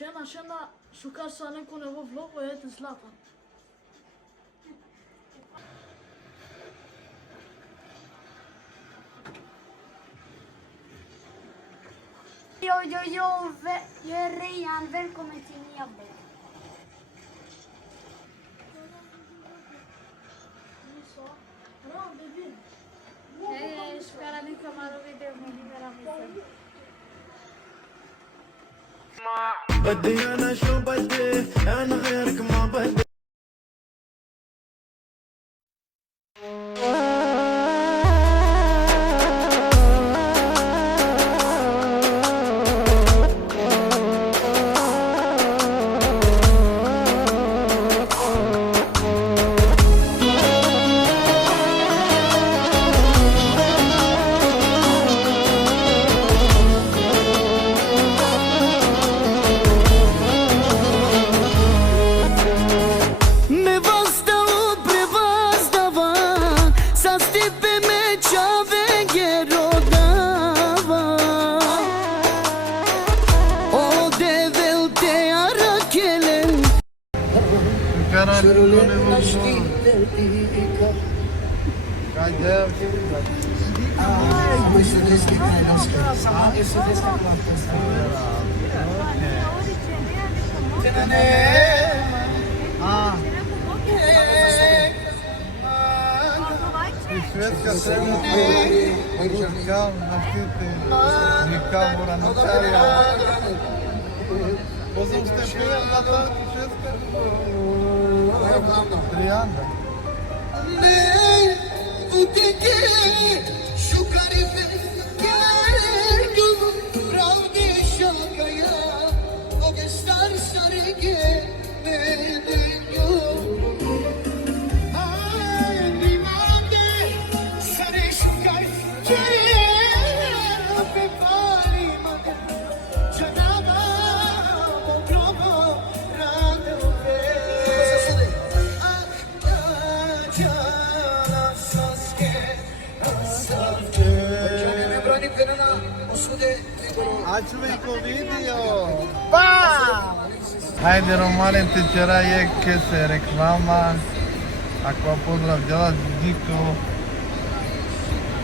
Tjena, шукаш са некој во влог, ете Златан. Jag är Rian, välkommen till nya vlogg. Espera nem tomar o vídeo me liberar você. بدي انا شو بدي انا غيرك ما بدي Švedska trenutno kao naštite nikam mora načarja. Pozom ste pijam na tanki Švedska. Trijanda. Ne uteke šukari gerdu pravde šakaya oge star sarige ne denyo. Açmayko video. Hajde Romanin tečera je ke se reklama. Ako pozdrav djela Diko,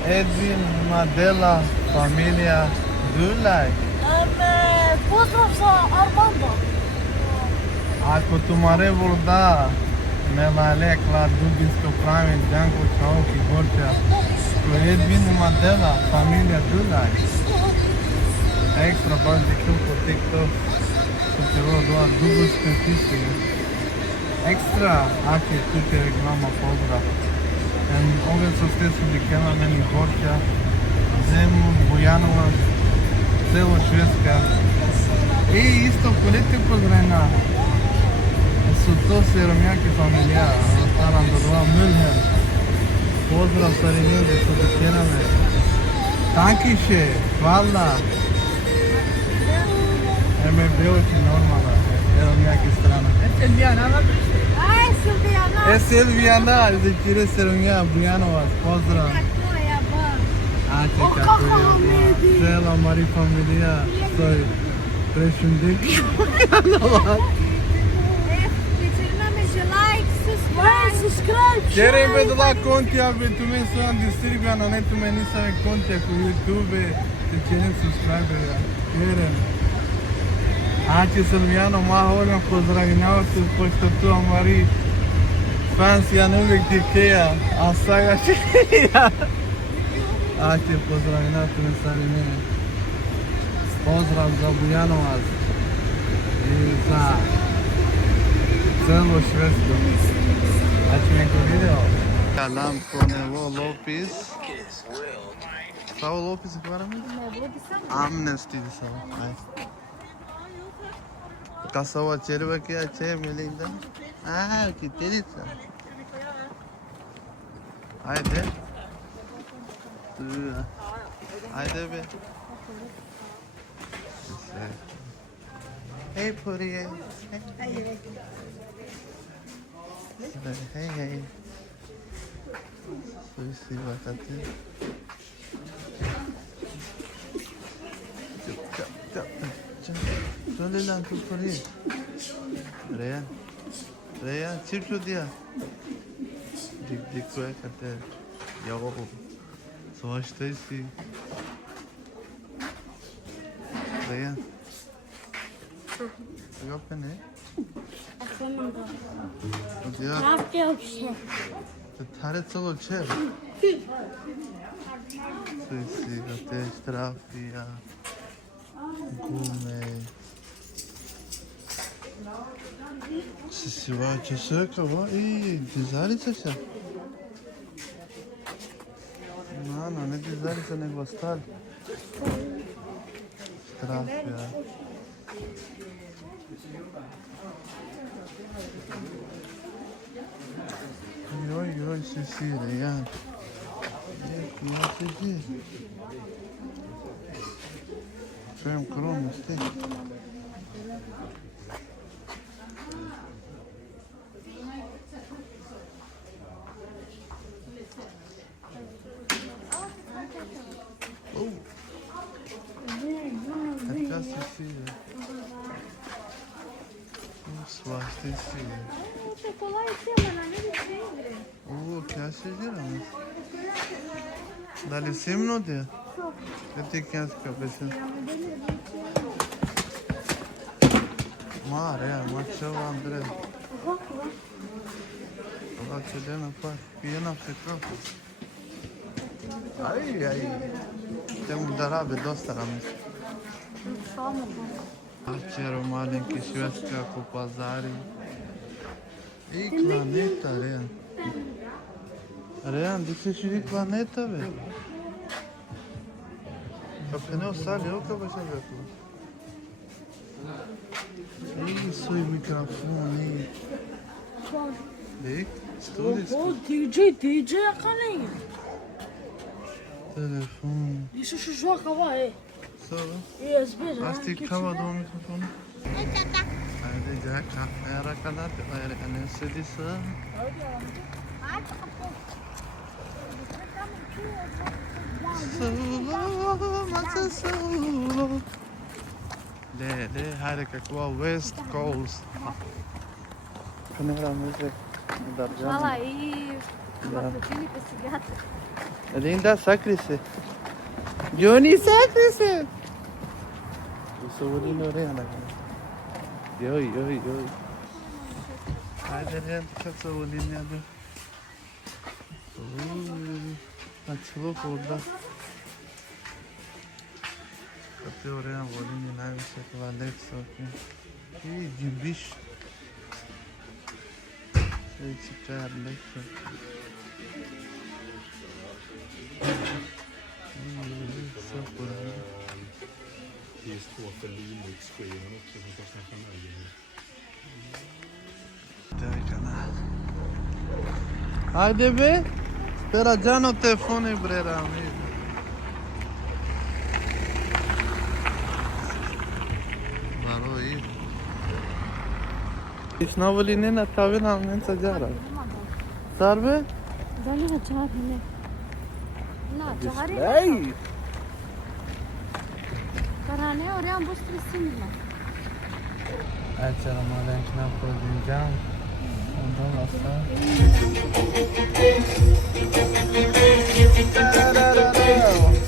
Edvin, Madela, familija Dulaj. Pozdrav sa Armando. Ako tumare vorda, Melalek, la Dubinsko pravi, Django, Čauki, Gorča. Ko Edvin, Madela, familija Dulaj. Extra baš diktum po TikTok. To se vrlo doa Dubinske tistine. Extra, ake tuče reklama pozdrav. En ove so ste su dikena meni Gorča, Zemun, Bujanovac, celo Švedska. I isto poletje pozdravljena. Su to seromjaki familija, staram do dva Mülheim. Pozdrav starinje gdje su dikena me. Tankiše, hvala. Eme Beoči normalna, seromjaki strana. Aj, Silvijana! Silvijana, Zekire Serumja, Bujanovac, pozdrav. Koja ba? Ate kako je, cela Mari familija, stoj, prešundik, Bujanovac. Većina me že like, subscribe! Querem ver lá conte a ver tu me só de Silvia não é tu me nem sabe conte com YouTube te querem subscriber já querem Ate Silviano mais olham pozdravljam se pošto tu Mari fans ja ne uvijek ti keja a saga šija Ate pozdravljam tu me sami mene pozdrav za Bujanovac i za celo Švedsko. Ați neko video? Alam Conevo Lopez. Sau Lopez se chama? Amnesty de sau. Hai. Ca să o cervă că e ce Melinda? Ah, que terița. Haide. Haide be. Hey Purie. Hey. Să-i batate. ले ला तू परी रेया रेया चिप जो दिया दिख दिख तो है कहते हैं याओ सोचते ही सी रेया Yok be ne? Ya Ne yapıyor bir şey? tare celo če. Svi ateş, trafija, gume. Si vaće srka, va? I dizalica se? Ne dizalica, nego stal. Trafija. Joj, si, Rejan. Ne se di. Čujem kronu, sti. Така si. Svašta si. क्या चीज़ है ना? दाली SIM no दिया? कितने क्या इसका पैसे? मार यार, मत चलो अंदर। Allah çöle ne yapar? Bir ne yapacak? Ay. Tem darabı dostlarımız. Açıyorum malinki şveska ku pazari. İyi planeta Rejan. Rejan, di se širi planeta be? Kako ne ostali, evo kako sam rekao. İyi suj mikrofoni. Dik, studijski. O DJ yakalayın. Telefon. Nisu şu joacă, va, e. Sonra? USB, Asta e cava două microfoane. Haide, geaca. Era canate, era ne se disă. Solo, mas solo. Le, haide că cu West Coast. Când era muzic, dar Fala aí, Marcutini com esse gato. Linda Sacrise. Johnny Sacrise. Eu sou o Lino Reana. Yoi. Haide, Reana, că să o lineadă. Ați locul, da. Că pe o Reana o linie n-ai să că la Alexa, ok. Ii, gimbiș. Să-i ce ai Alexa. PS2 för Linux-skivan också som kostar 500. Dai canal. Haide be. Spera già non te fone brera amico. Baroi. Ești nouă linena ta vena amența geara. Sarbe? Dali na चार है ना चार है Ei! कराने और हम बस Singla Aici rămâne knapul din geam. Dăm asta.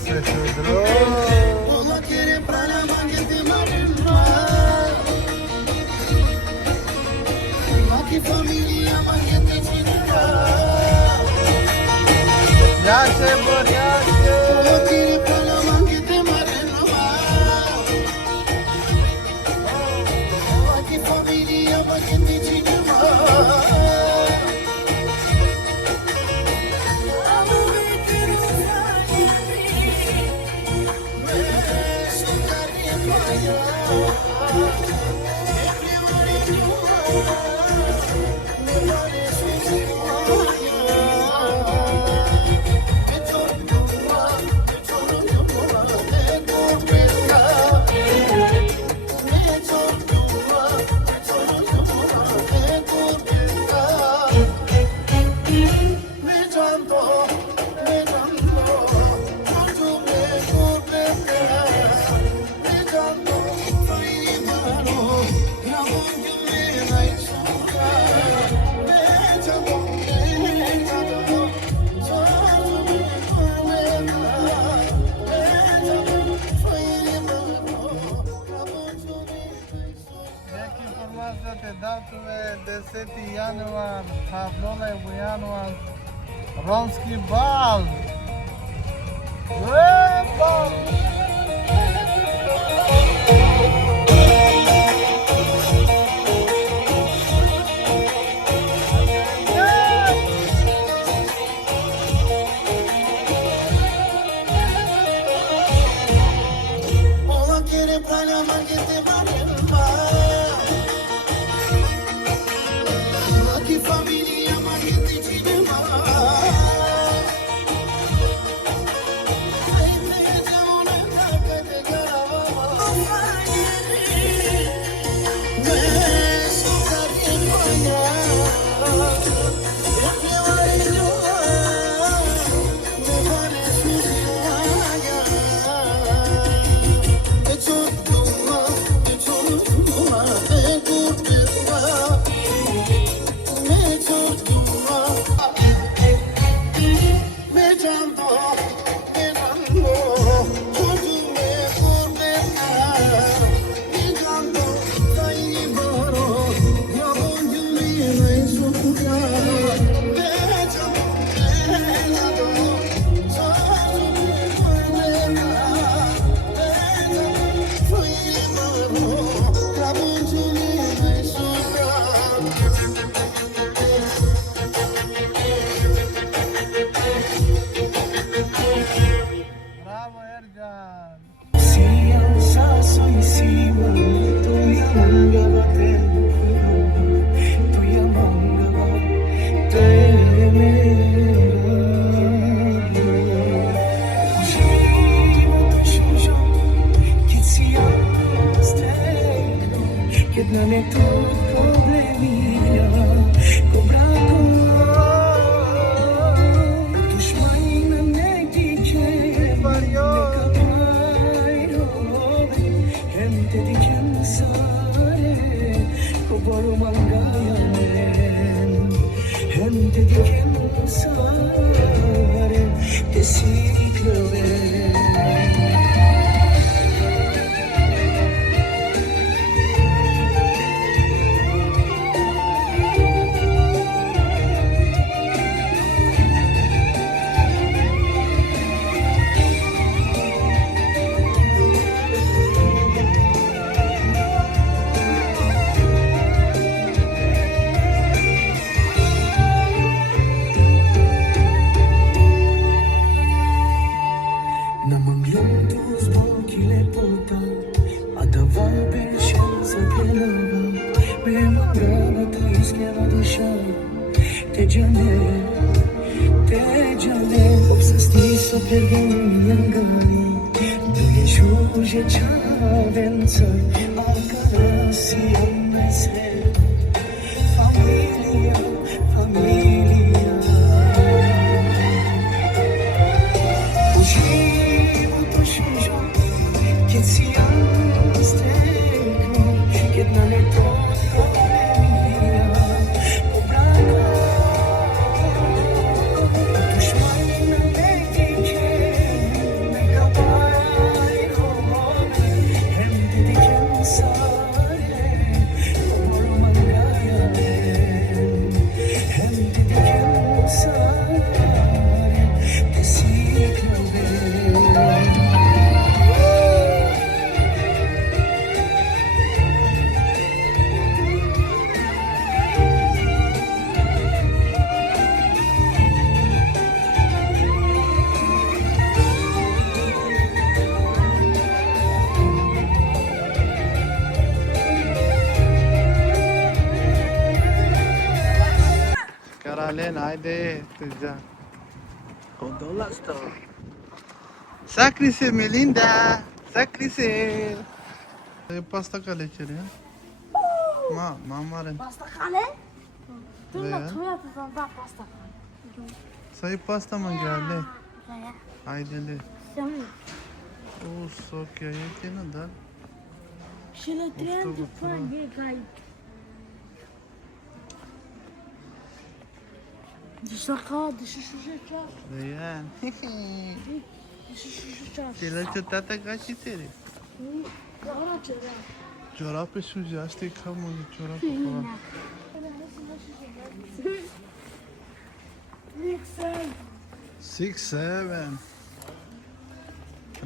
Se șudro. Ya se boreaște. Jakie informacje te dał tu 10 januar, tablole w januar, romski bal. Bal! Ola quiere Panamá que te marimba. Aquí familia más que te cinema. Ay, me llamo una caca de carababa. Me suca bien paña. Bravo Ercan. Dame tutto mia, cobrato. Dushmana ne diken, hem dediken sare, kobaru mangayanen, hem dediken sare, tesikle. Karalen, haydi Tuzca. Kodolasto. Sacrise Melinda. Sacrise. Pasta kaleceri ya. Mamaren. Pasta kale? Dur Ve? da tuya tutan da pasta kale. Sayı pasta mı geldi? Kaya. Haydeli. Sen O sok ya yetene da. Şöyle tren Otur, tutsan otur. gel kayıp. Dışarı dışı şu çar. Reyhan. Dışı şu çar. Tela chutata kaçı teri. Ara çara. Çorap suja, işte yıkamadı çorap falan. Yüksel. 6-7.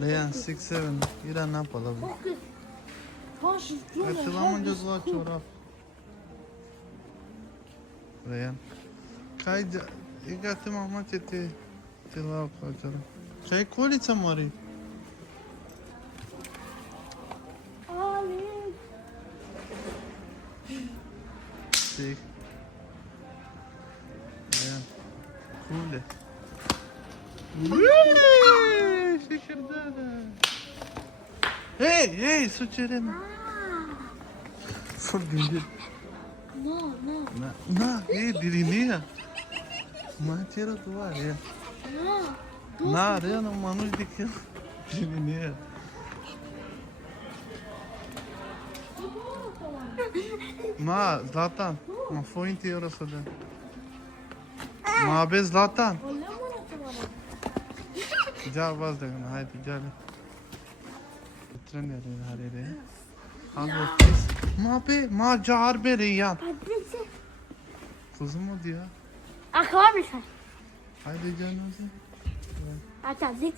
Reyhan 6-7. İran ne yapalım? Bakın. Taş üstüne. Açılamayınca zor çorap. Reyhan. Kaydı. İgati mama çeti. Tela kaçarım. Çay kolica mari. Ali. Sì. Cool. Şekerden. Hey, suçerem. Fırgındır. No. Na, dirini ya. Manchero tu var ya. No. Na, ya no manuş dikiyor. Dirini ya. Ma, Zlatan. Ma foi inteiro essa daí. Ma bez Zlatan. Olha mı Ja bas da gana. Haydi gel. Tren yeri harere. Hangi ofis? Ma be, ma car be Reyhan. Kızım o diyor. Akar mısın? Haydi canım. Ata zik.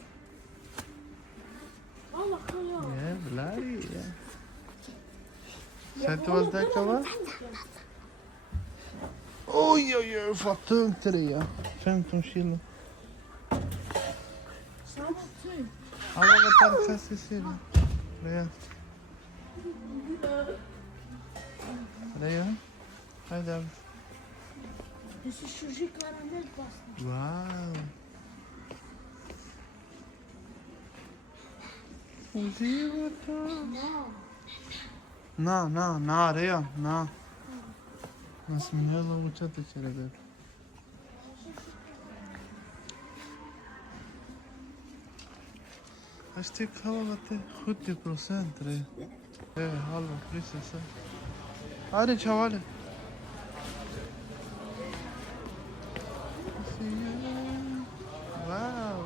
Allah kaya. Ya, blari ya. Sen tu da kava? Oj, vad tungt det är. 15 kilo. Sana tüy. Alla var tar Cecilia. Reyhan. Reyhan. Haydi abi. Dışı şu karamel bastı. Wow. Zivata. Na, Reyhan, na. Nasıl miyala uçat içeri. Asti kavalate 70% re. Halva prinsessa. Hadi çavale. Wow.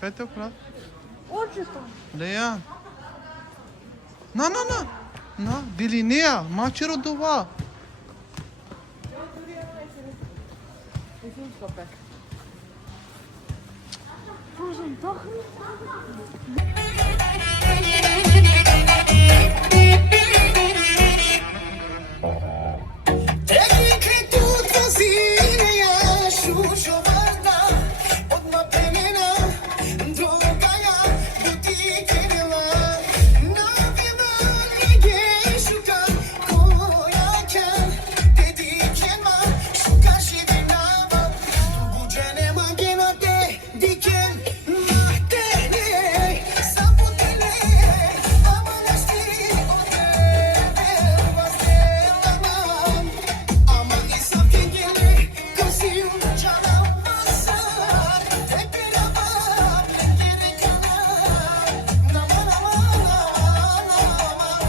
Kaj to prav? Očito. Reyhan. Na, dilinea, mačero dova. Prosim, toch Tehlikeli tut ya şu çobanla Odma penina drogaya butikirla Navima lige şuka koyaken Dedikema şuka şivinava Bu cene maginate diken mahtene Saputele amalaştiri odeve vazdelamam Ama insan kendini kızıyor canavasa Tek bir avam geri kalan Naman aman aman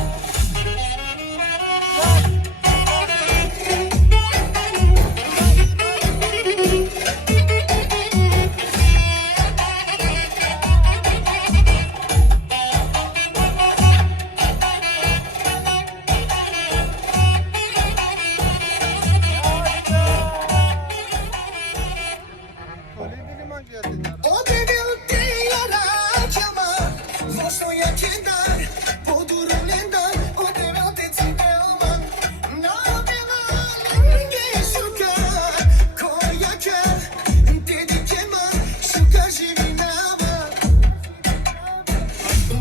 O devildi yaracama Vostro yakindar Podurum lendan O devildi tipeoman Navilan Gesuka Koyaka Dedikema Şuka jivinava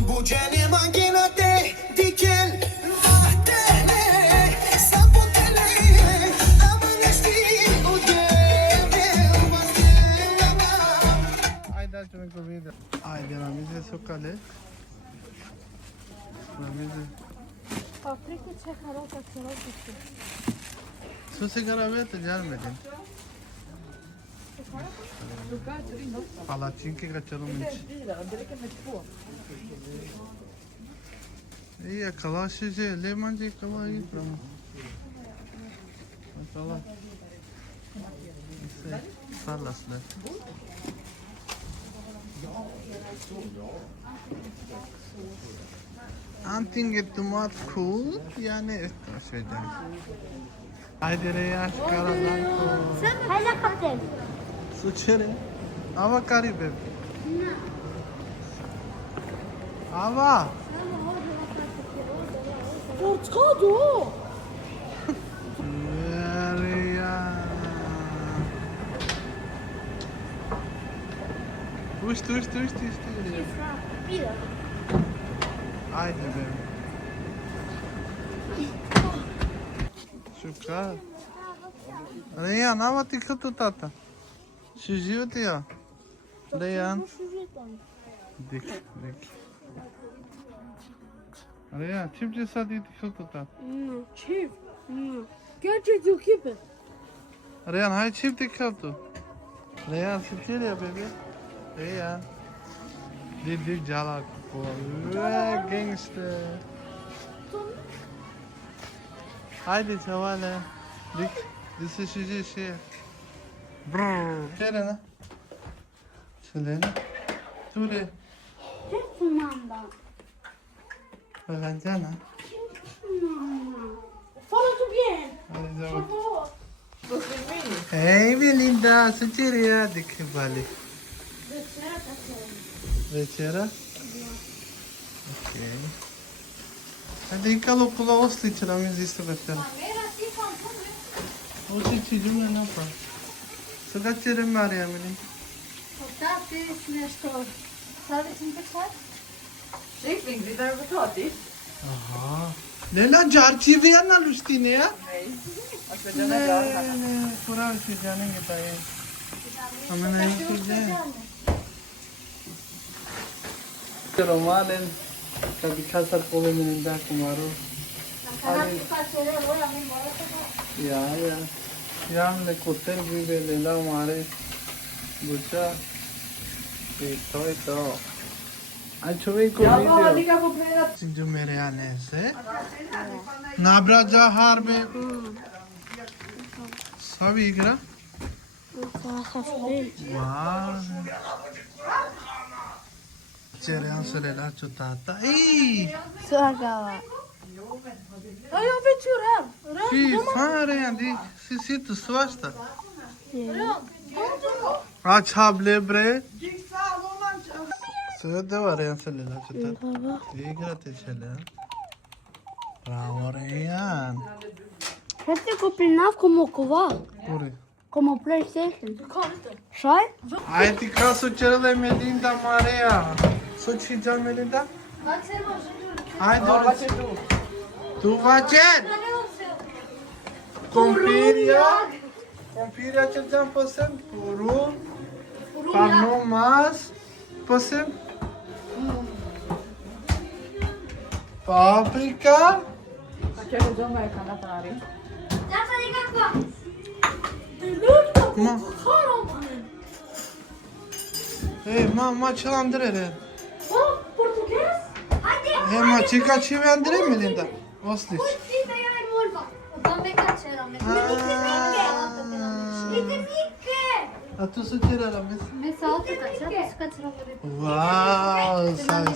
Bu cene maginate Diken Vahtene Saputele Amaneşti O devil vazdelamam Haydi açmak comida. Haydi Ramize sokale. Ramize. Afrika çekarata çorap gitti. Su sigara ver de gelmedin. Palacinche kaçalım hiç. İyi yakala şişe. Lemancı yakala git ama. Yakala. Neyse. Sarlaslar. Antingen tomat cool, yani etmeseydim. Haydi Reyaş Karalanko. Helikopter. Suçere. Ava Karibe. Ava. Portcado! Reyaş. Uçtu. Haydi be. Şükür. Reyan, ava tikatu tata. Şujiyo diyor. Reyan. Dik. Reyan, çiftçi sadi tikatu tata. No, chief. No. Get you keep it. Reyan, hay çift tikatu. Reyan, çiftçi ya bebe. Reyan. Dik jala kupo. Gangster. Haydi çavale. Dik. Disi şuji şey. Brrr. Şerene. Şelene. Ture. Kumanda. Öğrencana. Follow to bien. Hadi Por devam. favor. Hey Belinda, succeria di che vale? Večera? Ok. Hadi kalo kula osti će nam isto večera. Osti će džumne napa. Sada će remarija meni. Potatis nešto. Service inte kvar? Kycklinggryta och potatis. Aha. Lela jarchi ve na lustine ya? Nej. Alltså den är bra här. Ne, pura şey जानेंगे ताये. हमें नहीं सुझे. Romalen, kadi kasar pole meninda kumaro. Ya. Ya le koter vive lela mare. Bucha. Esto. Acho ve ko Jag video. ligger på flera. जो मेरे आने से नाबरा जहार में सब इगरा वाह चेहरे से लेला चुताता ई Suagawa. Ja, jag vet hur det är. fy fan रे आंधी सित स्वस्थ अच्छा ब्ले ब्रे सदे वारे से लेला चुताता इगरा ते चले रावरेयान Este copilnav como cova. पूरे Como PlayStation. Du kan inte. Sai? Ai ti caso c'era la Melinda Maria. So ci già Melinda? Axel, varsågod. Hai Ja, du. varsågod. Tu facet? Compiria. Compiria ce giam posem puru. Pano mas. Posem. Paprika. Jag kanske dömer jag kan äta här. Det luktar Ma. karam. Hey ma çalandırır. Va? Portugis? Hey ma chica ci vendere Melinda. Osliç. A tu su c'era la messa? Mesa alta kaçar, su kaçar. Wow, sai.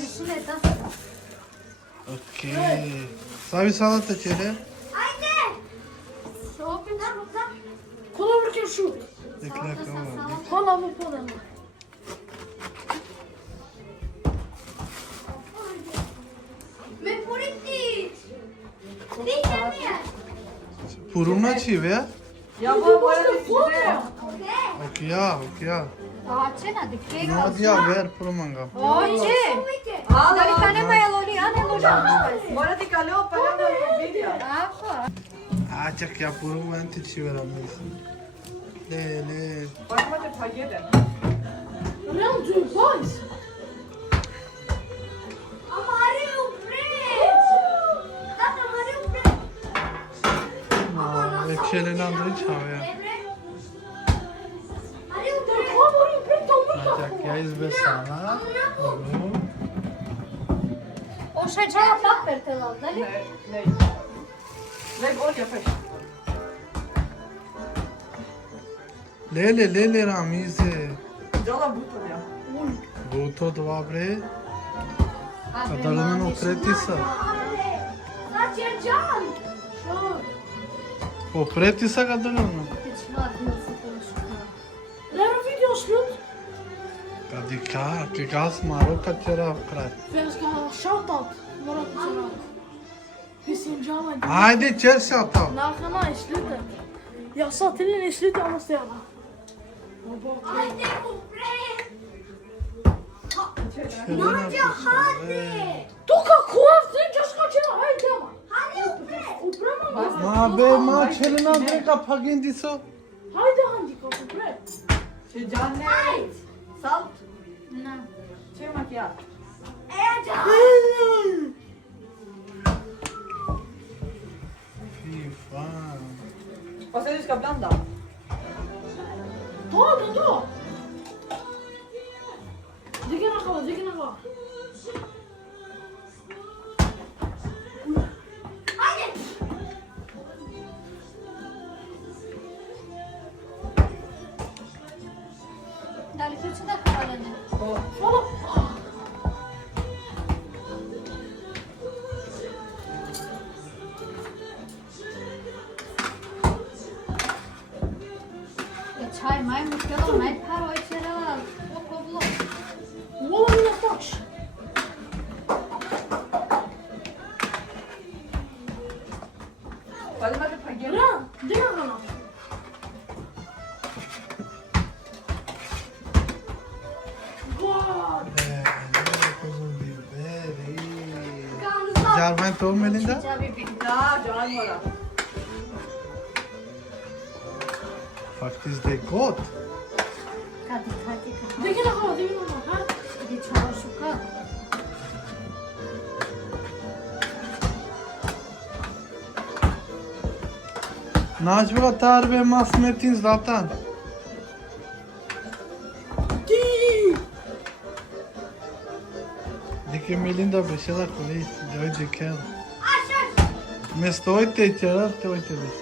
Okej. Sabe salata çere? Kolla vilken skjut. Det är klart det var. Kolla på den. Men på riktigt! Vilka mer? Puruna çive? Jag var bara lite. Okey. Açena dikkat. No dia ver purumanga. Oye! Hallå. Bir tane mayaloni anne hocam. Bara till galoppen under video. Açak ya purumu anti çive ramis. Le. Varför man inte tagit den? Redan du bajs. Ekşelenin andırı çave ya. Aici besala. O și aici la paperte la da? Nej, nej. Lägg olja först. Lele, Ramize. Dra la butolja. Buto dobre. Catalunul pretisa. Znači, Can! Što? Pretisa Catalunul. Deci ladno se pošla. Lero video slut. Adică, că gas maro ca cera crat. Jag ska ha shoutout. Morat på Vi ser Can. Haide, ce shout-out? Nej, i slutet. Jag sa till henne i slutet jag måste göra. Toka kov, sen jag ska köra höjd hemma. Ma be, ma chelina dreka pagendiso. Haydi handikap, bre. Till Janne. Salt. Na. Till macchiato. Fy fan. Och sen du ska blanda. Ta den då. Diggarna kvar. Dar ce ce dacă alene? Valla. Deci hai mai mult, mai paro aici era o Valla mina taç. Hadi hadi paket. Bra, diggarna. Wow. Jar mai tu, Melinda? Ja, Jan bara. Faktiskt, det är gott. Hadi. Diggarna kvar. Deci o șucă. N-aș vrea tarbe mas metin Zlatan. Dike Melinda beșela cu ei, de uite chiar. Mesto uite chiar, te uite bine.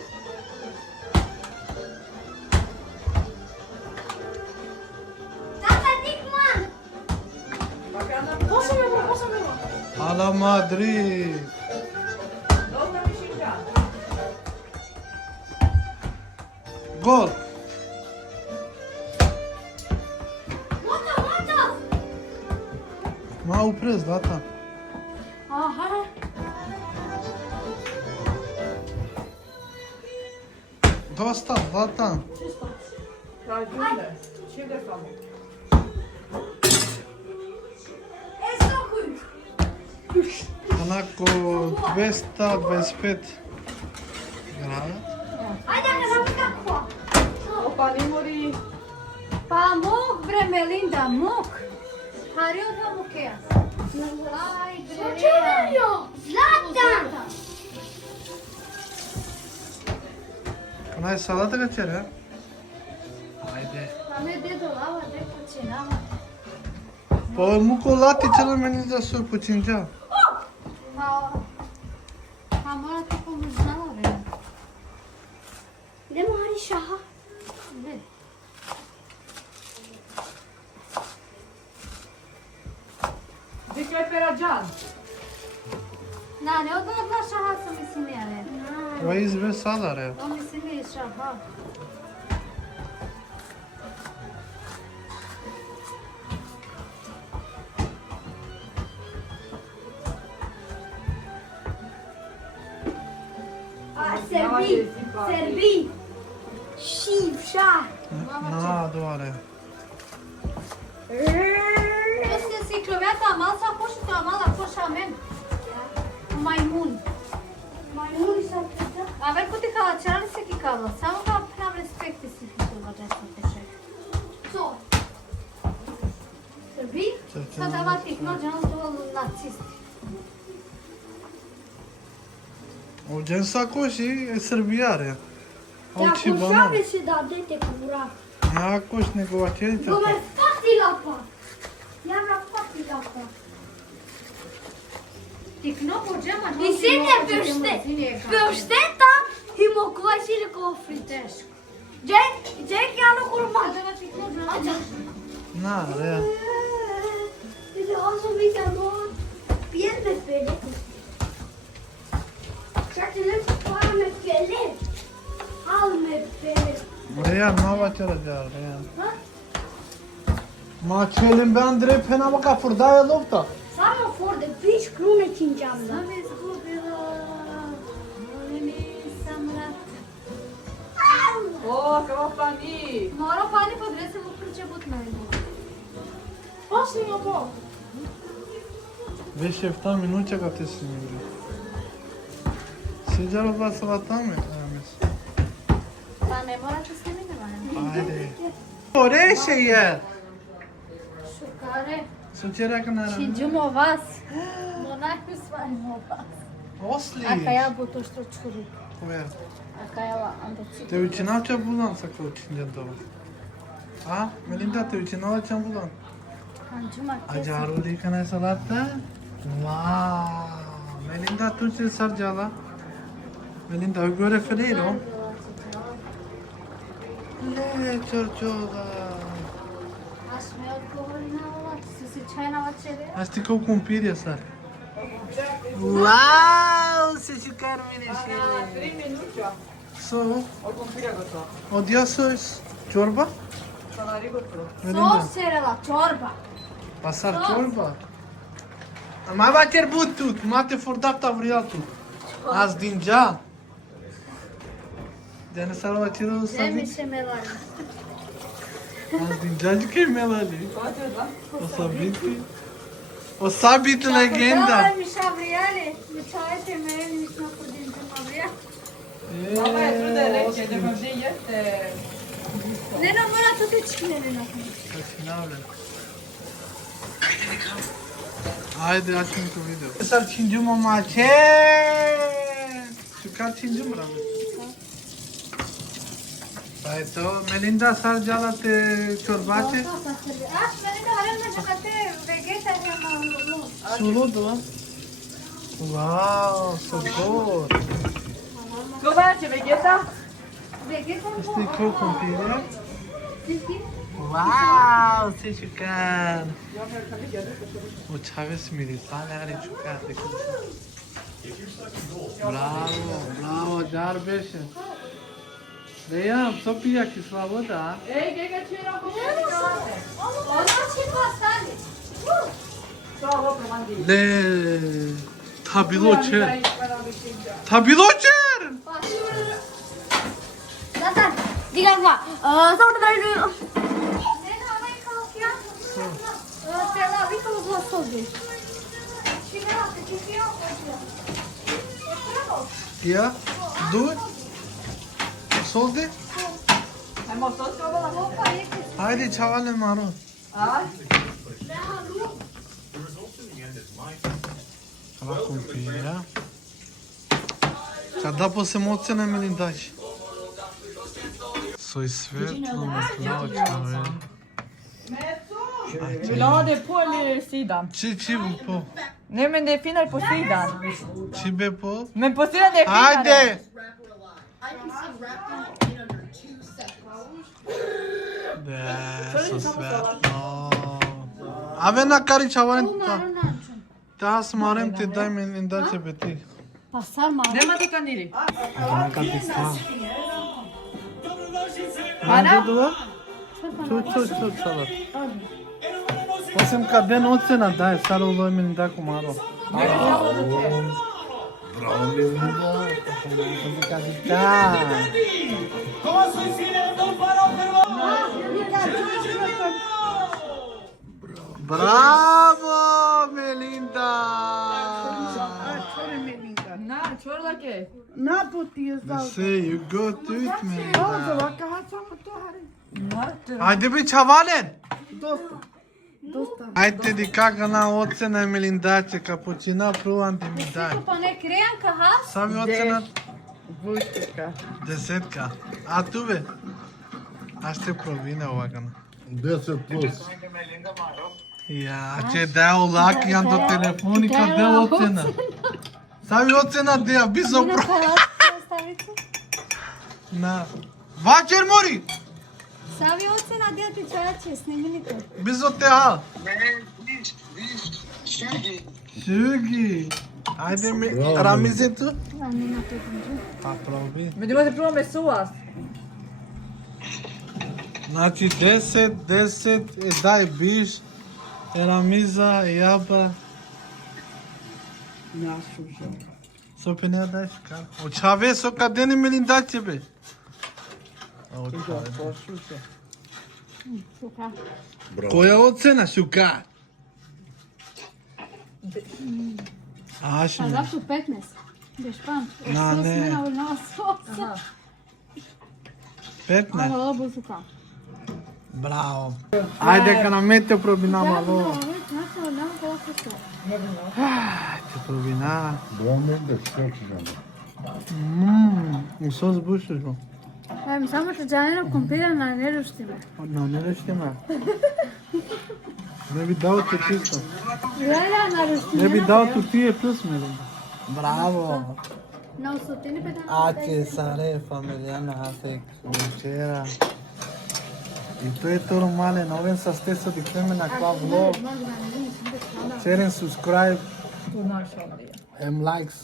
Passa mig. Ala Madrid. Låt mig kika. Gol. M-a opresc, Zlatan. Aha. Dosta, Zlatan. Fra Junde. 20 framåt. Onako 225 grada. Opa, ni mori. Pa muk bre Melinda, muk. Hari o da mukeja. Aj bre. Zlatan! Ona je salata ga cer, ja? Ajde. Pa me de do lava, de puținama. Pa muko lati celo meni da su puțin. Pa mora to komu znala, bre. Idemo Hariša. Vidi. Vilka är era Jan? Na, ne odmah šaha sam mislim ja, ne. Ovo je izve salare. To mislim je šaha. Serbi. Šivša. Na, doare. Este cicloviata mal sau coșul mal la coșa men. Maimun. Majmun sam pita. A ver kuti kao čarali se kikalo, samo kao prav respekt si hitula da se teše. Co? Serbi? Sad davati nođan to nacisti. Ođen sako și e srbiare. Au Dacă ceva, șave se da dete cu ura. Ako și nego vacerita. Dobar, fati la pa. Tecno pogema. I sine piošteta i mokvašili kofriteš. Jack ja na kurma. Na, real. Bize olsun bir tane o pierde böyle. Çatılır var mı böyle? Al mı böyle? Real, ne bakacağız real. Ma çelim ben direkt penama kapırdaya lofta. Samo for the 5 krone çineceğim lan. Am izgubila. O, kako pani. Moro pani podrese mu priceput meni. Posljednja bol. Već je v tam minuća kad ti si negdje. Sjeđalo dva salata me? Pa ne morate s njimi ne Ajde. O, reše je! Šukare. Sučerak naravno. Činđumo vas. Monako svarimo vas. Osli. Aka ja bu to što čuri. Koja? Aka ja onda ću. Te učinavča bulan sa kočinjen dova. A? Melinda, te učinavača bulan? Kanđuma Ajaru likana je salata? Wow! Melinda, tu će sarđala. Melinda, oj gore feriro. Le, čorčoga. Aš me odgovori na ovo. Su si čajna večerja? Aș ti cu cumpire, sar. Wow, se șucar mine și... 3 minuta. So, O kumpira gotovo. odia sos ciorba? Salari gotovo. Melinda, Sos serela, čorba. pasar ciorba. Ma va ter butut, ma te fordapta vriatul. Azi din gea. De ne salva ciru să Zemi zic. se melani. Azi din gea, de că e melali. Ko ti da? O sabit legenda. Dala mi šavrijali. Mi čajte meni, mi smo podin tu mavrijali. Mama je trude reče da me vždy jeste. Ne nam mora to ti čine ne nakon. Finale. Haydi açın bu video. Mesela Çinci mama çe. Şu kadar Çinci mi rağmen? Haydi o Melinda sarcala te çorbate. Aš meni da varam da čekate vegeta je Sulu do. Wow, so good. Kovače, vegeta? Vegeta Este cu compire. Wow, se şükür. O Chavez militar are şükür. Bravo, bravo, Jarbeşe. Leia, Sofia, que slavoda. Ej, gega čira kumpira. Ona će pasali. To ovo promandi. Le tabiloçer. Tabiloçer. Zaten digan var. Sonra da Ne na onaj kalkija? Sela, vi kao zla sobi. Čigate, čekio. Ja, du. Solde. Ajmo sos probala. Opa, jeke. Haydi çavale maro. A? Ela compira. Kada po se mocene Melindaš. Soj svetlo na plaću. Vill du ha det på eller sidan? Çi po. Nej men det är finare på sidan. Çi be po. Men på sidan är det finare. Haydi. De, so svetlo. Ave na kari čavalen ta. Da smarem te daj Melindače beti. Pasar malo. Nema ti kandili. Bence dua. Çok salat. Osim kad den ocena daje, sad ovo je Melinda kumaro. Bravo Melinda. Da. Bravo Melinda. Na, čorla ke. Say you go to it Melinda. Na, Hadi bir çavalen. Ajde di kaka na ocena je Melindače, kapućina pruvan ti mi daj. Pa ne krejanka, ha? Savi ocena Vuštika. 10. A tu be? Aștept provine ovakana. 10 plus. Ja, ce dea o lachijanto telefonika, dea ocena. Stavi ocena dea, bizo Bine pro... că ați stavit. Na. Vacer mori! Stavi ocena de pe ceea ce snimite. Bizo te hal. 20. Ajde mi, Ramize tu? Da, nu na to kunđu. Aprobi. Među se prvo mesuas. Znači 10, daj biš, Ramiza, jaba. Só pneu da cara. O Chave só cadê nem me lindar tebe? Šuka. Koja ocena šuka? Așa. A dat tu 15. Deci, pam. Na, ne. Smena u nas. Aha. 15. Alo, bu šuka. Bravo. Ajde că nam mete probina Da, malo. no, već, znači, nam koliko su. Te probina. U sos bušužu. Evo mi samo čađanina kompira na neruštime. No, ne rešte me. Ne bi dao te čisto. Ja na ruštime. Ne bi dao tu tije plus me. Bravo. Na usutini pe Ace, sare, familiana, hace, bucera. I to je to normale, no ven sa stesso di femina qua vlog. Share and subscribe Tu naš ovdje. and likes.